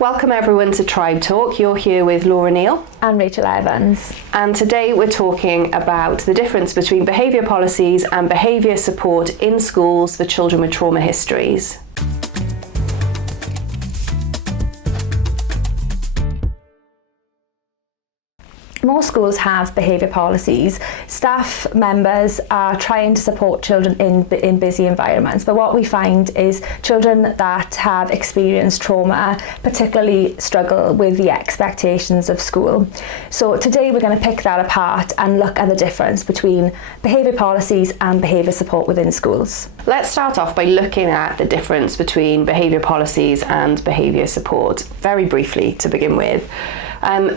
Welcome everyone to Tribe Talk. You're here with Laura Neal and Rachel Evans. And today we're talking about the difference between behaviour policies and behaviour support in schools for children with trauma histories. Most schools have behaviour policies. Staff members are trying to support children in busy environments, but what we find is children that have experienced trauma particularly struggle with the expectations of school. So today we're going to pick that apart and look at the difference between behaviour policies and behaviour support within schools. Let's start off by looking at the difference between behaviour policies and behaviour support, very briefly to begin with.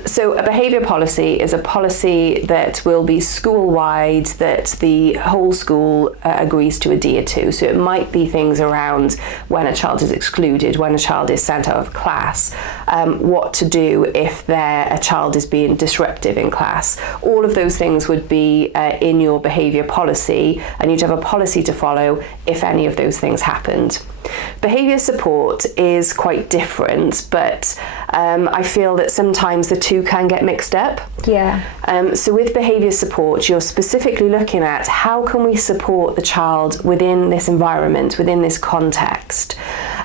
So a behaviour policy is a policy that will be school-wide, that the whole school agrees to adhere to. So it might be things around when a child is excluded, when a child is sent out of class, what to do if a child is being disruptive in class. All of those things would be in your behaviour policy, and you'd have a policy to follow if any of those things happened. Behaviour support is quite different, but I feel that sometimes the two can get mixed up. Yeah. So with behaviour support, you're specifically looking at how can we support the child within this environment, within this context.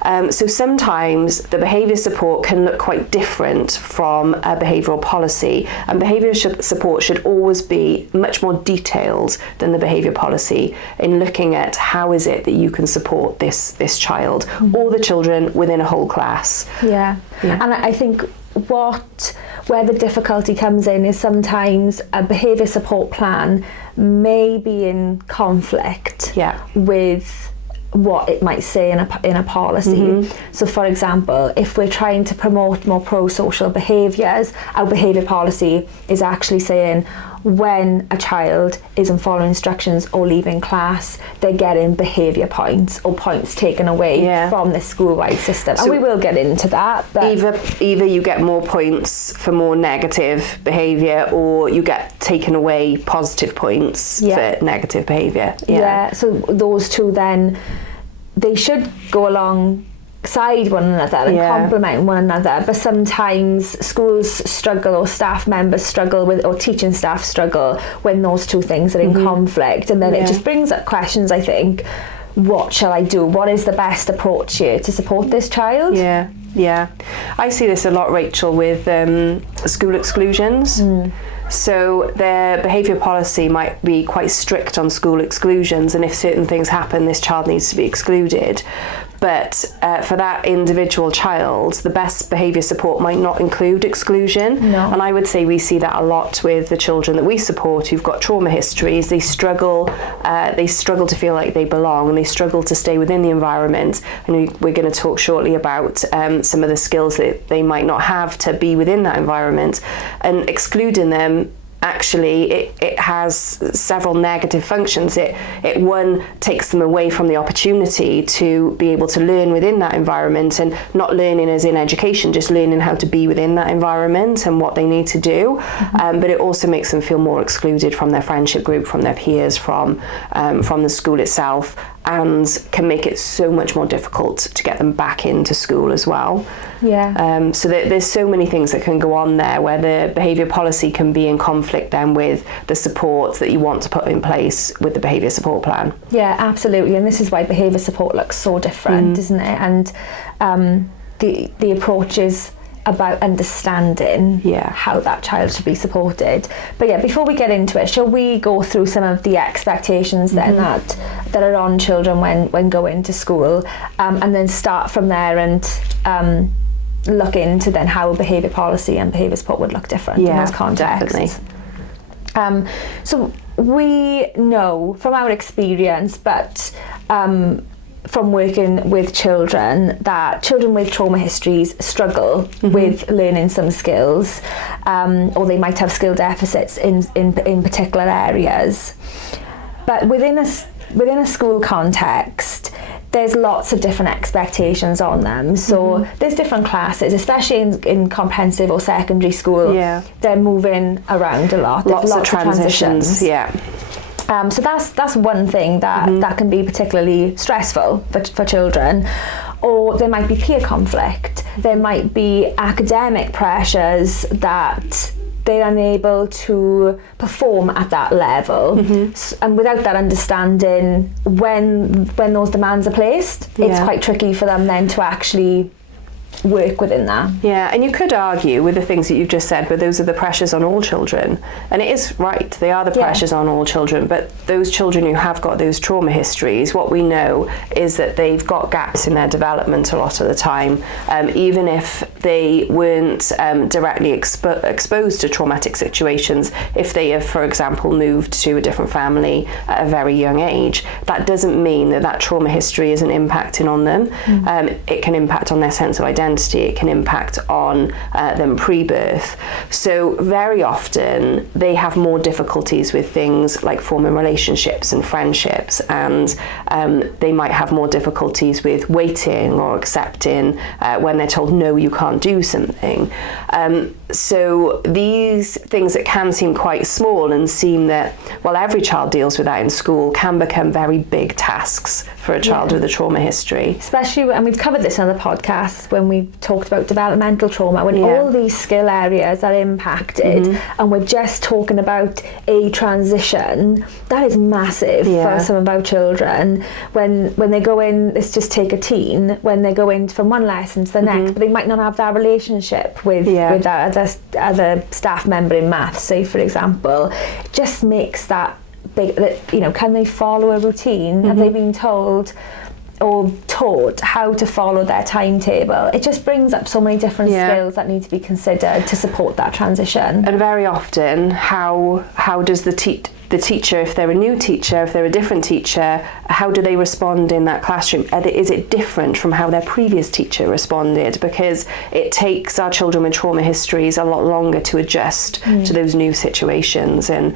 So sometimes the behaviour support can look quite different from a behavioural policy, and behaviour support should always be much more detailed than the behaviour policy in looking at how is it that you can support this child or the children within a whole class. Yeah. And I think where the difficulty comes in is sometimes a behaviour support plan may be in conflict with what it might say in a policy. So for example, if we're trying to promote more pro-social behaviours, our behaviour policy is actually saying when a child isn't following instructions or leaving class, they're getting behaviour points or points taken away from the school-wide system. So and we will get into that. But either you get more points for more negative behaviour, or you get taken away positive points for negative behaviour. Yeah, so those two then, they should go alongside one another and complement one another, but sometimes schools struggle, or staff members struggle with, or teaching staff struggle when those two things are in conflict, and then it just brings up questions, I think. What shall I do? What is the best approach here to support this child? Yeah. I see this a lot, Rachel, with school exclusions. So their behaviour policy might be quite strict on school exclusions, and if certain things happen, this child needs to be excluded. But for that individual child, the best behaviour support might not include exclusion. No. And I would say we see that a lot with the children that we support who've got trauma histories. They struggle to feel like they belong, and they struggle to stay within the environment. And we're going to talk shortly about some of the skills that they might not have to be within that environment. And excluding them, actually it has several negative functions. It one takes them away from the opportunity to be able to learn within that environment, and not learning as in education, just learning how to be within that environment and what they need to do. But it also makes them feel more excluded from their friendship group, from their peers, from the school itself, and can make it so much more difficult to get them back into school as well. So there's so many things that can go on there, where the behaviour policy can be in conflict then with the support that you want to put in place with the behaviour support plan. Yeah, absolutely. And this is why behaviour support looks so different, isn't it? And the approach is about understanding how that child should be supported. But before we get into it, shall we go through some of the expectations then that are on children when going to school, and then start from there and look into then how a behaviour policy and behaviour support would look different in those contexts. Definitely. So we know from our experience, but from working with children, that children with trauma histories struggle with learning some skills, or they might have skill deficits in particular areas. But within a school context, there's lots of different expectations on them. So there's different classes, especially in comprehensive or secondary school. They're moving around a lot. Lots of transitions. So that's one thing that can be particularly stressful for children. or there might be peer conflict, there might be academic pressures that they're unable to perform at that level, and without that understanding when those demands are placed, it's quite tricky for them then to actually work within that. Yeah, and you could argue with the things that you've just said, but those are the pressures on all children. And it is right, they are the pressures on all children, but those children who have got those trauma histories, what we know is that they've got gaps in their development a lot of the time, even if they weren't directly exposed to traumatic situations. If they have, for example, moved to a different family at a very young age, that doesn't mean that trauma history isn't impacting on them. It can impact on their sense of identity, it can impact on them pre-birth. So very often they have more difficulties with things like forming relationships and friendships, and they might have more difficulties with waiting or accepting when they're told no, you can't do something. So these things that can seem quite small and seem that, well, every child deals with that in school, can become very big tasks for a child with a trauma history. Especially, and we've covered this in other podcasts when we've talked about developmental trauma, when all these skill areas are impacted, and we're just talking about a transition, that is massive for some of our children. When they go in, let's just take a teen, when they go in from one lesson to the next, but they might not have that relationship with that other staff member in maths, say for example, it just makes that big, can they follow a routine? Have they been told or taught how to follow their timetable? It just brings up so many different skills that need to be considered to support that transition. And very often, how does the teacher, if they're a new teacher, if they're a different teacher, how do they respond in that classroom? Is it different from how their previous teacher responded? Because it takes our children with trauma histories a lot longer to adjust to those new situations and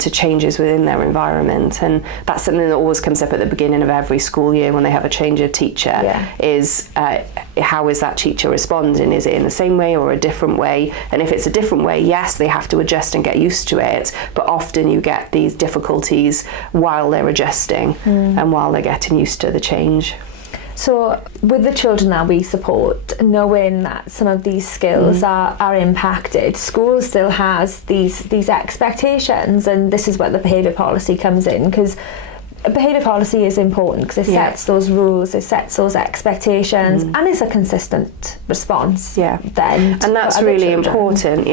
to changes within their environment. And that's something that always comes up at the beginning of every school year when they have a change of teacher, is how is that teacher responding? Is it in the same way or a different way? And if it's a different way, yes, they have to adjust and get used to it, but often you get these difficulties while they're adjusting and while they're getting used to the change. So with the children that we support, knowing that some of these skills are impacted, school still has these expectations, and this is where the behaviour policy comes in, because behaviour policy is important because it sets those rules, it sets those expectations, and it's a consistent response then. And that's really important.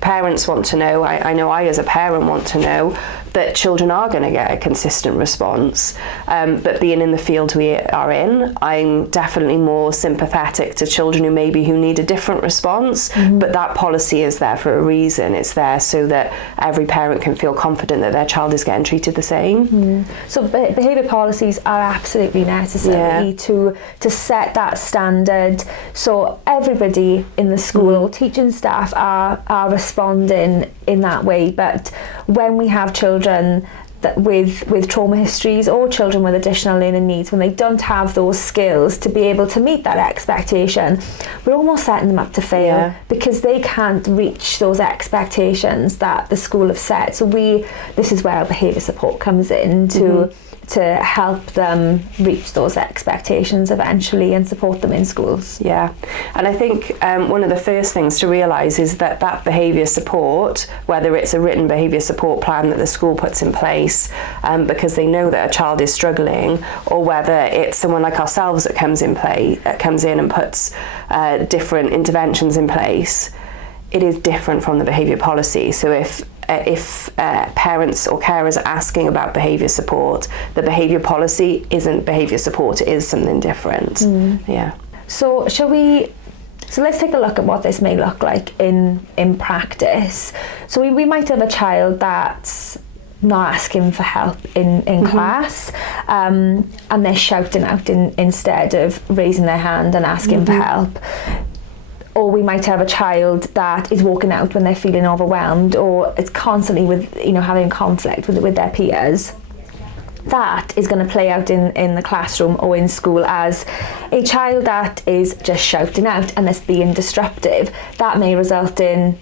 Parents want to know, I know I as a parent want to know that children are going to get a consistent response. But being in the field we are in, I'm definitely more sympathetic to children who need a different response, but that policy is there for a reason. It's there so that every parent can feel confident that their child is getting treated the same. So behaviour policies are absolutely necessary to set that standard, so everybody in the school or teaching staff are responding in that way. But when we have children that with trauma histories or children with additional learning needs, when they don't have those skills to be able to meet that expectation, we're almost setting them up to fail because they can't reach those expectations that the school have set. So this is where our behaviour support comes in to help them reach those expectations eventually and support them in schools. Yeah, and I think one of the first things to realise is that behaviour support, whether it's a written behaviour support plan that the school puts in place because they know that a child is struggling, or whether it's someone like ourselves that comes in and puts different interventions in place, it is different from the behaviour policy. So if parents or carers are asking about behaviour support, the behaviour policy isn't behaviour support, it is something different. So let's take a look at what this may look like in practice. So we might have a child that's not asking for help in class, and they're shouting out instead of raising their hand and asking for help. Or we might have a child that is walking out when they're feeling overwhelmed, or it's constantly having conflict with their peers. That is going to play out in the classroom or in school as a child that is just shouting out and that's being disruptive. That may result in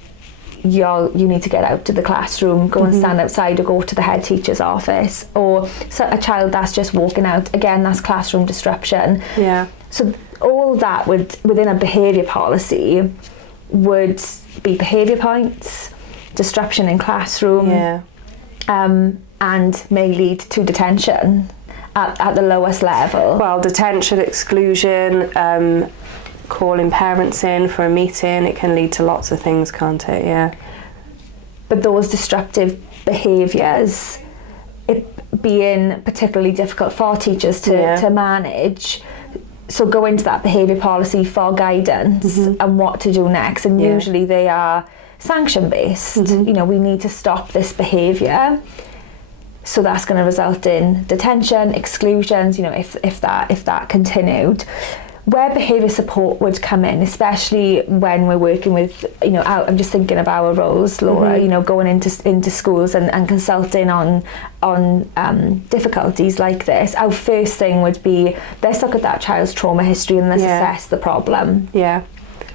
you need to get out to the classroom, go and stand outside, or go to the head teacher's office. Or a child that's just walking out, again, that's classroom disruption. So all that would, within a behaviour policy, would be behaviour points, disruption in classroom, and may lead to detention at the lowest level. Well, detention, exclusion, calling parents in for a meeting, it can lead to lots of things, can't it? Yeah. But those disruptive behaviours, it being particularly difficult for teachers to manage, so go into that behaviour policy for guidance and what to do next, and usually they are sanction based. You know, we need to stop this behaviour, so that's going to result in detention, exclusions, you know, if that continued. Where behaviour support would come in, especially when we're working with, you know, I'm just thinking of our roles, Laura, you know, going into schools and consulting on difficulties like this. Our first thing would be, let's look at that child's trauma history and let's assess the problem. Yeah.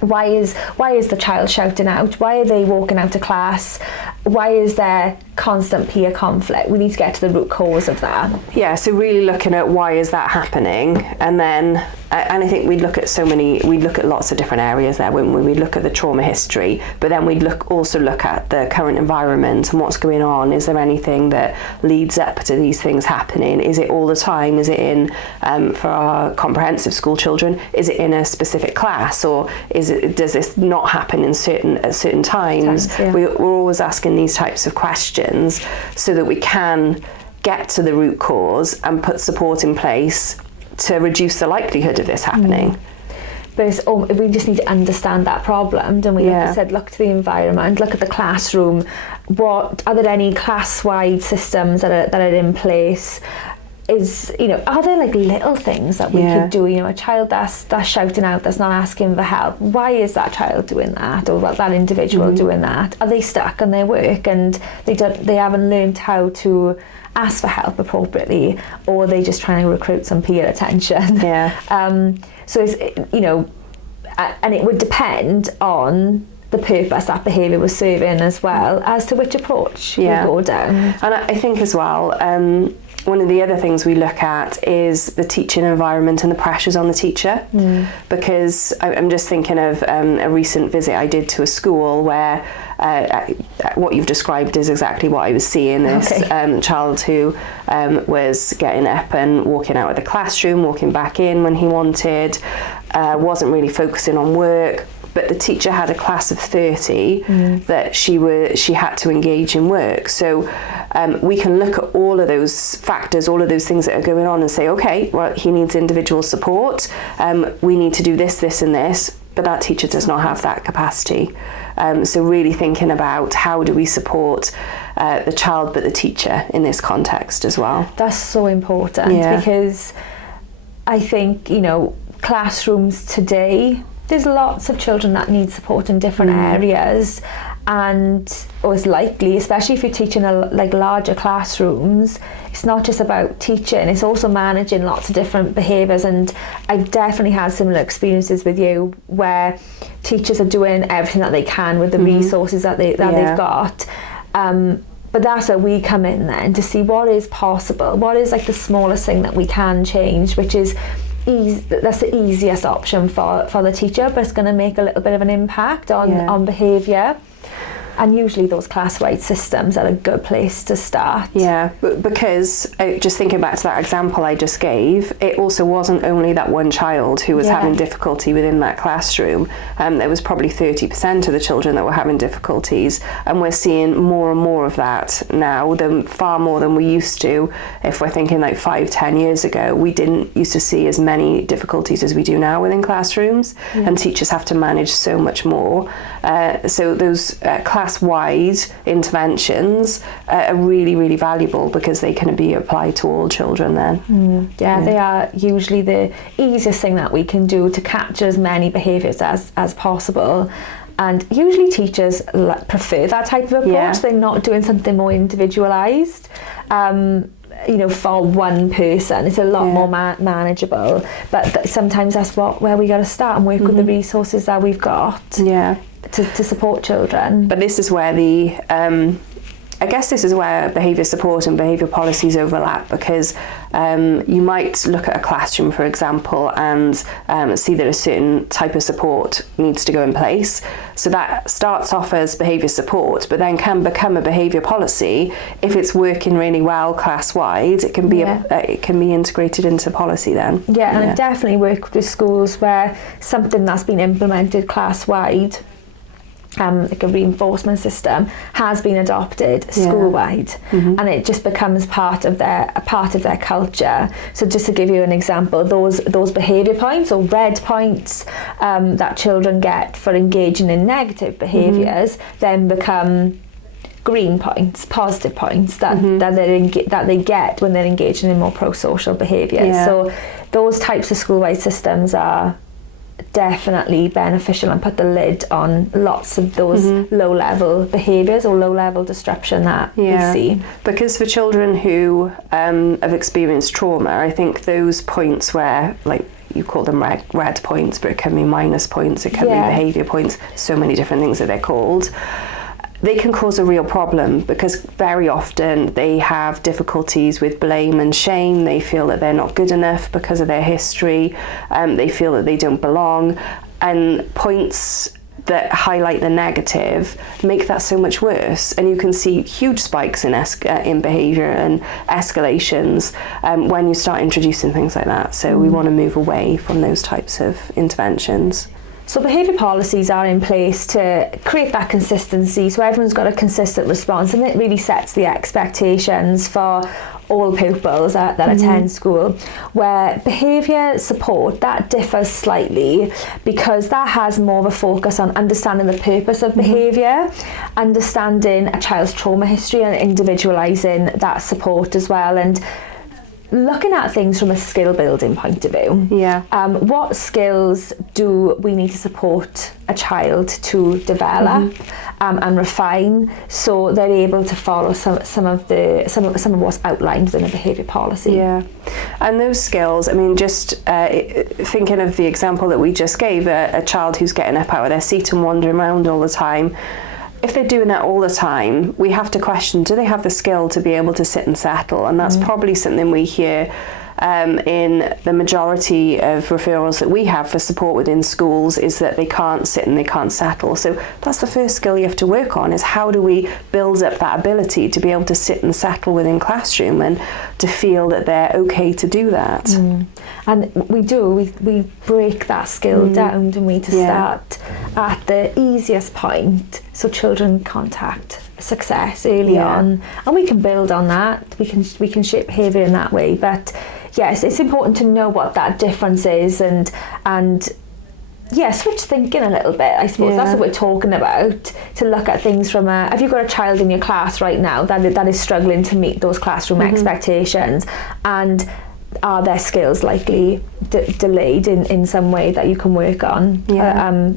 Why is the child shouting out? Why are they walking out of class? Why is there constant peer conflict? We need to get to the root cause of that. Yeah, so really looking at why is that happening, and then and I think we'd look at lots of different areas there when we look at the trauma history, but then we'd also look at the current environment and what's going on. Is there anything that leads up to these things happening? Is it all the time? Is it in for our comprehensive school children? Is it in a specific class, or does this not happen at certain times? We're always asking these types of questions so that we can get to the root cause and put support in place to reduce the likelihood of this happening. But we just need to understand that problem, don't we? Like I said, look to the environment, look at the classroom. What are there any class-wide systems that are in place? Are there like little things that we could do? You know, a child that's shouting out, that's not asking for help. Why is that child doing that, or that individual doing that? Are they stuck on their work and they haven't learned how to ask for help appropriately, or are they just trying to recruit some peer attention? Yeah. So it's, you know, and it would depend on the purpose that behaviour was serving as well as to which approach we go down. And I think as well, one of the other things we look at is the teaching environment and the pressures on the teacher, because I'm just thinking of a recent visit I did to a school where what you've described is exactly what I was seeing. This child who was getting up and walking out of the classroom, walking back in when he wanted, wasn't really focusing on work. But the teacher had a class of 30 that she had to engage in work. So we can look at all of those factors, all of those things that are going on, and say, okay, well, he needs individual support. We need to do this, this, and this. But that teacher does not have that capacity. So really thinking about how do we support the child, but the teacher in this context as well. That's so important, because I think, you know, classrooms today, there's lots of children that need support in different areas, and it's likely, especially if you're teaching larger classrooms, it's not just about teaching, it's also managing lots of different behaviours. And I've definitely had similar experiences with you where teachers are doing everything that they can with the resources that they've got. But that's where we come in then, to see what is possible, what is like the smallest thing that we can change, which is that's the easiest option for the teacher, but it's going to make a little bit of an impact on behaviour. And usually those class-wide systems are a good place to start. Yeah, because just thinking back to that example I just gave, it also wasn't only that one child who was having difficulty within that classroom. There was probably 30% of the children that were having difficulties, and we're seeing more and more of that now, far more than we used to. If we're thinking like 5-10 years ago, we didn't used to see as many difficulties as we do now within classrooms, and teachers have to manage so much more. So those class-wide interventions are really, really valuable, because they can be applied to all children then. They are usually the easiest thing that we can do to capture as many behaviours as possible. And usually teachers prefer that type of approach. They're not doing something more individualised. You know, for one person, it's a lot more manageable. But sometimes that's where we got to start and work with the resources that we've got. To support children. But this is where the I guess this is where behaviour support and behaviour policies overlap, because you might look at a classroom, for example, and see that a certain type of support needs to go in place. So that starts off as behaviour support, but then can become a behaviour policy. If it's working really well class-wide, it can be it can be integrated into policy then. Yeah, and I've definitely worked with schools where something that's been implemented class-wide, like a reinforcement system, has been adopted school-wide, and it just becomes part of their culture. So just to give you an example, those behaviour points or red points that children get for engaging in negative behaviours then become green points, positive points that they get when they're engaging in more pro-social behaviours. So those types of school-wide systems are definitely beneficial and put the lid on lots of those low-level behaviours or low-level disruption that we see. Because for children who have experienced trauma, I think those points where, like, you call them red points, but it can be minus points, it can be behaviour points, so many different things that they're called. They can cause a real problem, because very often they have difficulties with blame and shame. They feel that they're not good enough because of their history. They feel that they don't belong. And points that highlight the negative make that so much worse. And you can see huge spikes in behaviour and escalations when you start introducing things like that. So we want to move away from those types of interventions. So behaviour policies are in place to create that consistency, so everyone's got a consistent response, and it really sets the expectations for all pupils that attend school. Where behaviour support, that differs slightly, because that has more of a focus on understanding the purpose of behaviour, understanding a child's trauma history and individualising that support as well, and looking at things from a skill building point of view. What skills do we need to support a child to develop and refine, so they're able to follow some of what's outlined in a behaviour policy. And those skills, I mean, just thinking of the example that we just gave, a child who's getting up out of their seat and wandering around all the time. If they're doing that all the time, we have to question, do they have the skill to be able to sit and settle? And that's probably something we hear in the majority of referrals that we have for support within schools, is that they can't sit and they can't settle. So that's the first skill you have to work on, is how do we build up that ability to be able to sit and settle within classroom and to feel that they're okay to do that. And we break that skill down, don't we, to start at the easiest point, so children contact success early on, and we can build on that. We can shape behaviour in that way. But yes, it's important to know what that difference is, and switch thinking a little bit. I suppose that's what we're talking about, to look at things from have you got a child in your class right now that is struggling to meet those classroom expectations, and are their skills likely delayed in some way that you can work on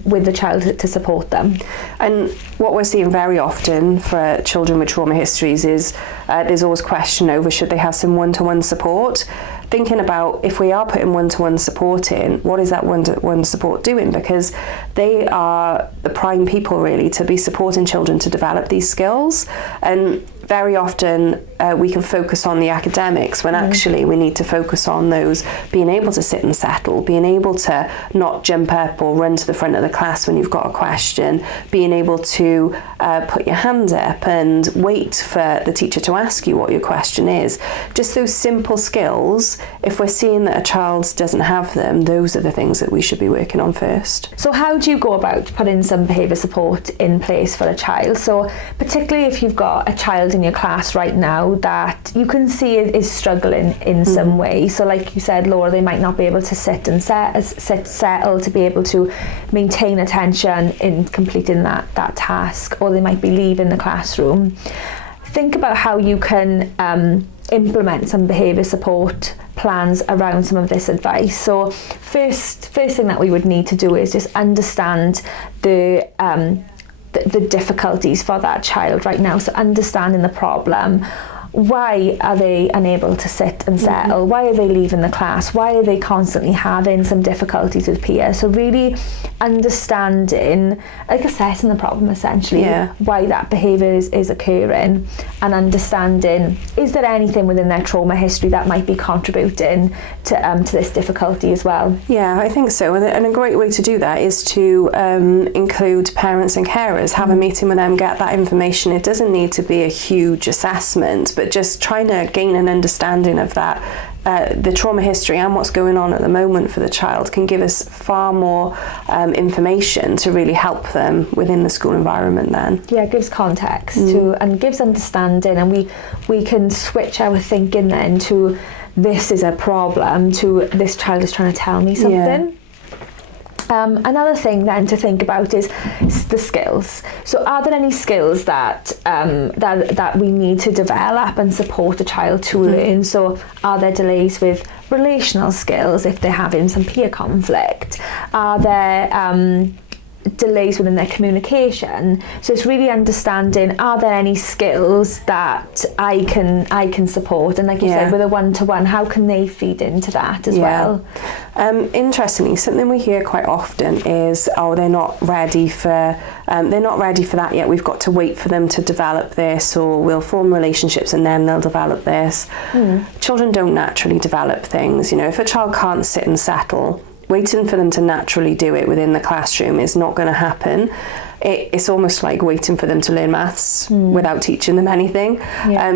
with the child to support them. And what we're seeing very often for children with trauma histories is there's always question over, should they have some one-to-one support? Thinking about, if we are putting one-to-one support in, what is that one-to-one support doing? Because they are the prime people really to be supporting children to develop these skills. And very often we can focus on the academics when actually we need to focus on those being able to sit and settle, being able to not jump up or run to the front of the class when you've got a question, being able to put your hand up and wait for the teacher to ask you what your question is. Just those simple skills, if we're seeing that a child doesn't have them, those are the things that we should be working on first. So how do you go about putting some behaviour support in place for a child? So particularly if you've got a child in your class right now that you can see is struggling in some way. So like you said, Laura, they might not be able to sit and settle to be able to maintain attention in completing that task, or they might be leaving the classroom. Think about how you can implement some behaviour support plans around some of this advice. So first thing that we would need to do is just understand the difficulties for that child right now. So understanding the problem. why are they unable to sit and settle? Why are they leaving the class? Why are they constantly having some difficulties with peers? So really understanding, like assessing the problem essentially, why that behaviour is occurring, and understanding, is there anything within their trauma history that might be contributing to this difficulty as well? Yeah, I think so. And a great way to do that is to include parents and carers, have a meeting with them, get that information. It doesn't need to be a huge assessment, but just trying to gain an understanding of that, the trauma history and what's going on at the moment for the child can give us far more information to really help them within the school environment then. Yeah, it gives context to, and gives understanding, and we can switch our thinking then to, this is a problem, to, this child is trying to tell me something. Another thing then to think about is the skills. So are there any skills that that we need to develop and support a child to learn? So are there delays with relational skills if they're having some peer conflict? Are there delays within their communication? So it's really understanding, are there any skills that I can support, and like you said, with a one-to-one, how can they feed into that as well? Interestingly, something we hear quite often is, they're not ready for that yet, we've got to wait for them to develop this, or we'll form relationships and then they'll develop this. Children don't naturally develop things. If a child can't sit and settle, waiting for them to naturally do it within the classroom is not going to happen. It's almost like waiting for them to learn maths without teaching them anything.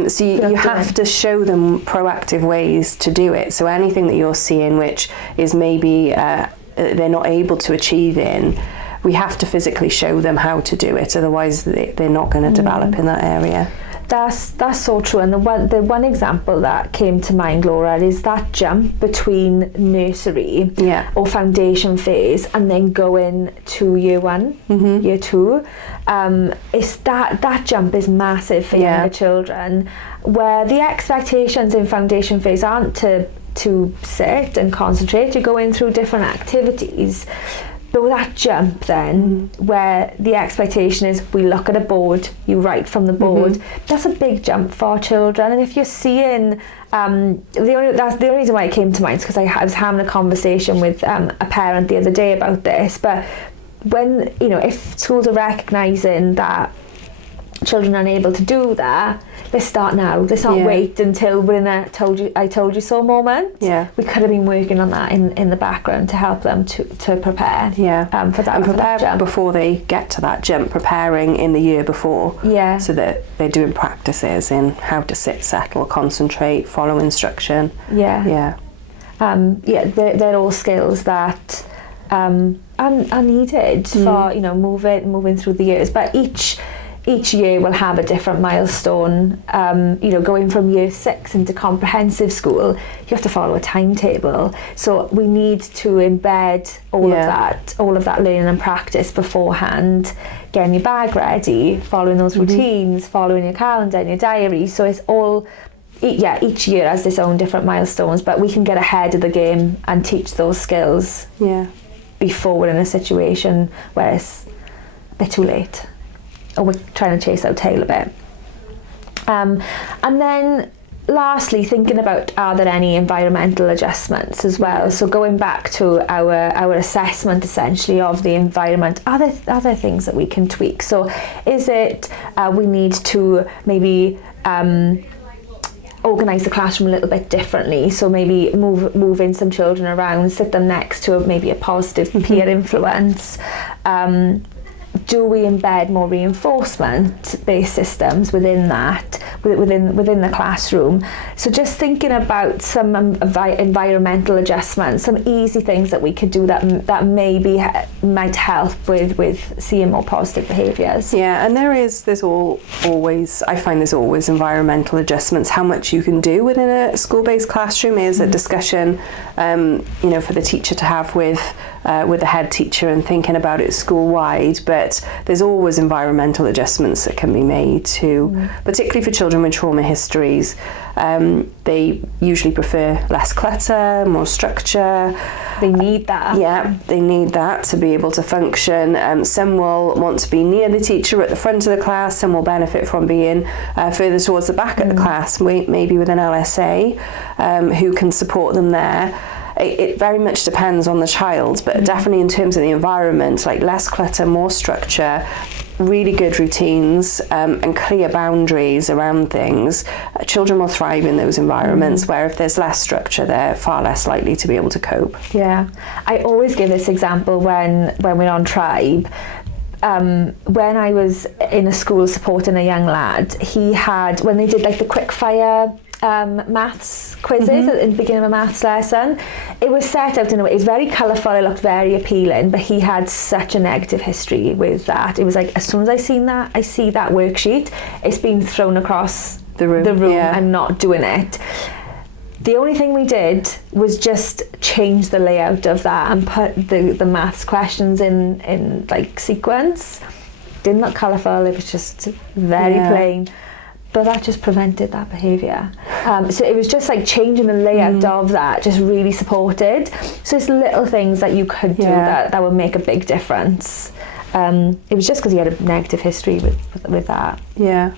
So you have to show them proactive ways to do it. So anything that you're seeing which is maybe they're not able to achieve in, we have to physically show them how to do it, otherwise they're not going to develop in that area. That's so true, and the one example that came to mind, Laura, is that jump between nursery or foundation phase and then going to year one, year two. It's that jump is massive for younger children, where the expectations in foundation phase aren't to sit and concentrate. You're going through different activities. But with that jump then, where the expectation is we look at a board, you write from the board, that's a big jump for children. And if you're seeing, the only reason why it came to mind is because I was having a conversation with a parent the other day about this. But when, if schools are recognising that children are unable to do that, let's start now. Let's not wait until we're in a I told you so moment. We could have been working on that in the background to help them to prepare for that. And prepare for that jump before they get to that jump, preparing in the year before. So that they're doing practices in how to sit, settle, concentrate, follow instruction. They're all skills that are needed for moving through the years. But each year will have a different milestone. Going from year 6 into comprehensive school, you have to follow a timetable. So we need to embed all of that learning and practice beforehand, getting your bag ready, following those routines, following your calendar and your diary. So it's all, each year has its own different milestones, but we can get ahead of the game and teach those skills before we're in a situation where it's a bit too late, or we're trying to chase our tail a bit. And then lastly, thinking about, are there any environmental adjustments as well? So going back to our assessment essentially of the environment, are there things that we can tweak? So is it we need to maybe organise the classroom a little bit differently, so maybe move in some children around, sit them next to maybe a positive peer influence. Do we embed more reinforcement-based systems within that, within the classroom? So just thinking about some environmental adjustments, some easy things that we could do that maybe might help with seeing more positive behaviours. And there's always environmental adjustments. How much you can do within a school-based classroom is a discussion, for the teacher to have with with the head teacher and thinking about it school-wide, but there's always environmental adjustments that can be made too, particularly for children with trauma histories. They usually prefer less clutter, more structure. They need that. Yeah, they need that to be able to function. Some will want to be near the teacher at the front of the class, some will benefit from being further towards the back of the class, maybe with an LSA who can support them there. It very much depends on the child, but definitely in terms of the environment, like less clutter, more structure, really good routines and clear boundaries around things. Children will thrive in those environments where if there's less structure, they're far less likely to be able to cope. Yeah, I always give this example when we're on Tribe. When I was in a school supporting a young lad, he had, when they did like the quick fire maths quizzes at the beginning of a maths lesson, it was set out in a way, it was very colourful, it looked very appealing, but he had such a negative history with that. It was like, as soon as I see that worksheet, it's been thrown across the room. I'm not doing it. The only thing we did was just change the layout of that and put the maths questions in like sequence. Didn't look colourful, it was just very plain. But that just prevented that behaviour. So it was just like changing the layout of that, just really supported. So it's little things that you could do that would make a big difference. It was just because he had a negative history with that. Yeah.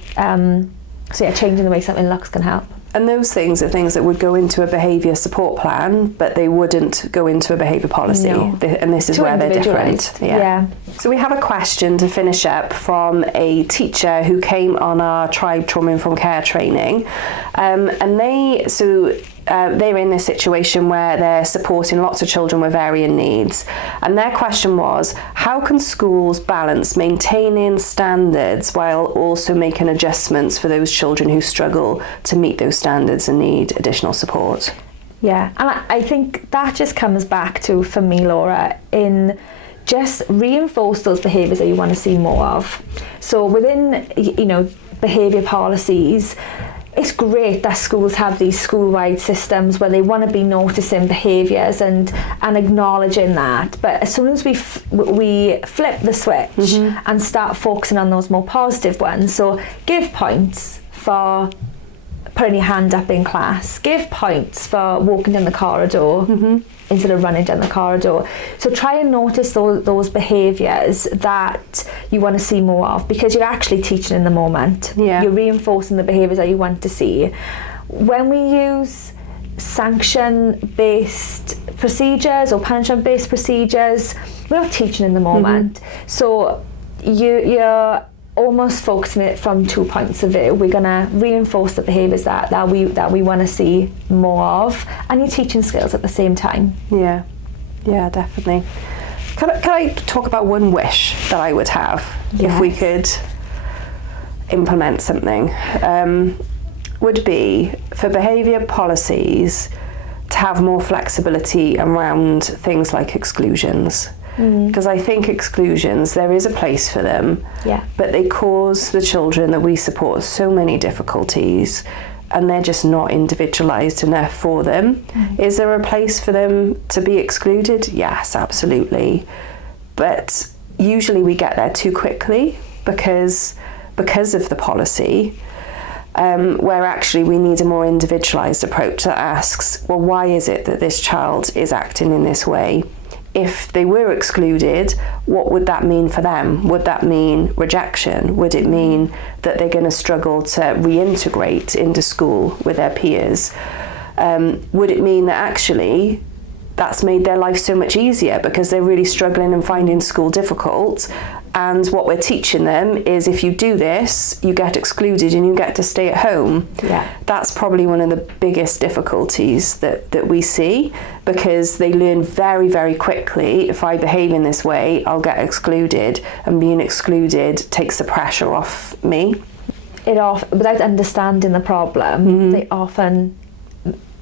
So yeah, changing the way something looks can help. And those things are things that would go into a behaviour support plan, but they wouldn't go into a behaviour policy. No. And this is where they're different. Yeah. So we have a question to finish up from a teacher who came on our Tribe Trauma Informed Care training. And they're in this situation where they're supporting lots of children with varying needs. And their question was, how can schools balance maintaining standards while also making adjustments for those children who struggle to meet those standards and need additional support? Yeah, and I think that just comes back to, for me, Laura, in just reinforce those behaviours that you want to see more of. So within, behaviour policies, it's great that schools have these school-wide systems where they want to be noticing behaviours and acknowledging that. But as soon as we flip the switch and start focusing on those more positive ones, so give points for putting your hand up in class, give points for walking down the corridor instead of running down the corridor. So try and notice those behaviours that you want to see more of, because you're actually teaching in the moment. Yeah. You're reinforcing the behaviours that you want to see. When we use sanction-based procedures or punishment-based procedures, we're not teaching in the moment. So you're almost focusing it from 2 points of view. We're going to reinforce the behaviours that we want to see more of, and you're teaching skills at the same time. Yeah, definitely. Can I talk about one wish that I would have if we could implement something? Would be for behaviour policies to have more flexibility around things like exclusions. Because I think exclusions, there is a place for them, but they cause the children that we support so many difficulties, and they're just not individualised enough for them. Is there a place for them to be excluded? Yes, absolutely. But usually we get there too quickly because of the policy, where actually we need a more individualised approach that asks, well, why is it that this child is acting in this way? If they were excluded, what would that mean for them? Would that mean rejection? Would it mean that they're going to struggle to reintegrate into school with their peers? Would it mean that actually that's made their life so much easier because they're really struggling and finding school difficult? And what we're teaching them is, if you do this, you get excluded and you get to stay at home. Yeah. That's probably one of the biggest difficulties that we see, because they learn very, very quickly, if I behave in this way, I'll get excluded, and being excluded takes the pressure off me. Without understanding the problem,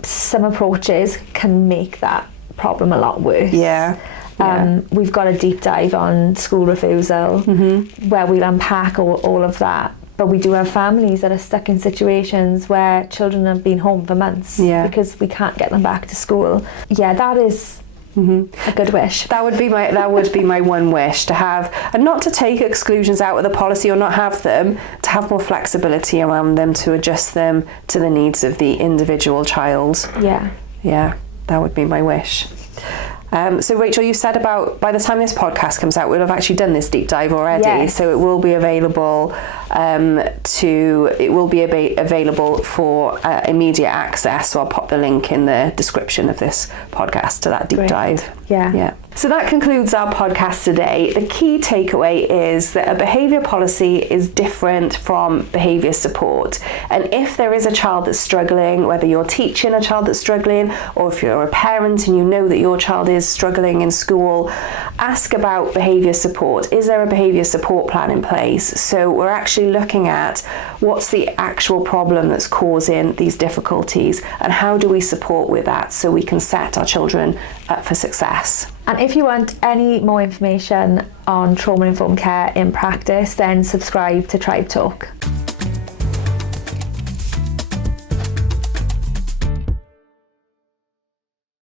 some approaches can make that problem a lot worse. We've got a deep dive on school refusal where we'll unpack all of that, but we do have families that are stuck in situations where children have been home for months because we can't get them back to school. That is a good wish. That would be my one wish, to have, and not to take exclusions out of the policy or not have them, to have more flexibility around them, to adjust them to the needs of the individual child. Yeah, that would be my wish. So Rachel, you said about by the time this podcast comes out, we'll have actually done this deep dive already. Yes. So it will be available available for immediate access. So I'll pop the link in the description of this podcast to that deep dive. Yeah. So that concludes our podcast today. The key takeaway is that a behaviour policy is different from behaviour support. And if there is a child that's struggling, whether you're teaching a child that's struggling, or if you're a parent and you know that your child is struggling in school, ask about behaviour support. Is there a behaviour support plan in place? So we're actually looking at what's the actual problem that's causing these difficulties, and how do we support with that so we can set our children up for success. And if you want any more information on trauma-informed care in practice, then subscribe to Tribe Talk.